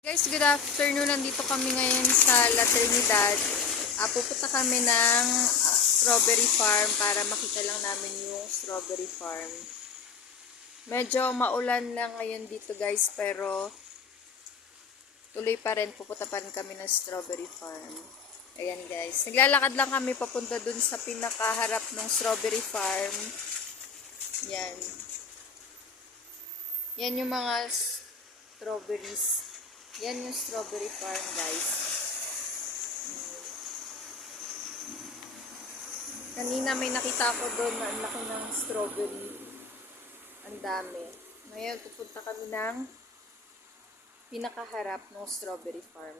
Guys, good afternoon. Nandito kami ngayon sa La Trinidad. Pupunta kami ng strawberry farm para makita lang namin yung strawberry farm. Medyo maulan lang ngayon dito guys, pero tuloy pa rin. Pupunta pa rin kami ng strawberry farm. Ayan guys. Naglalakad lang kami papunta dun sa pinakaharap ng strawberry farm. Yan. Yan yung mga strawberries. Yan yung strawberry farm, guys. Kanina may nakita ako doon na ang laki ng strawberry. Ang dami. Ngayon, pupunta kami ng pinakaharap ng strawberry farm.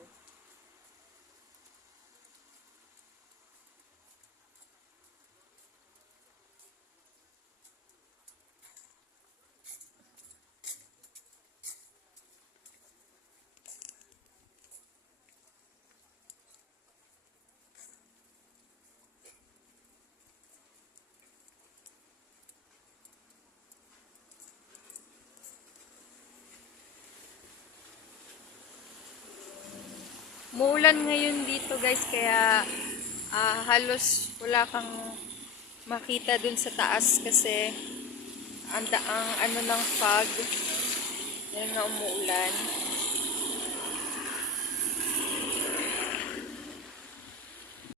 Muulan ngayon dito guys, kaya halos wala kang makita dun sa taas kasi ang ano ng fog. Yan na umuulan.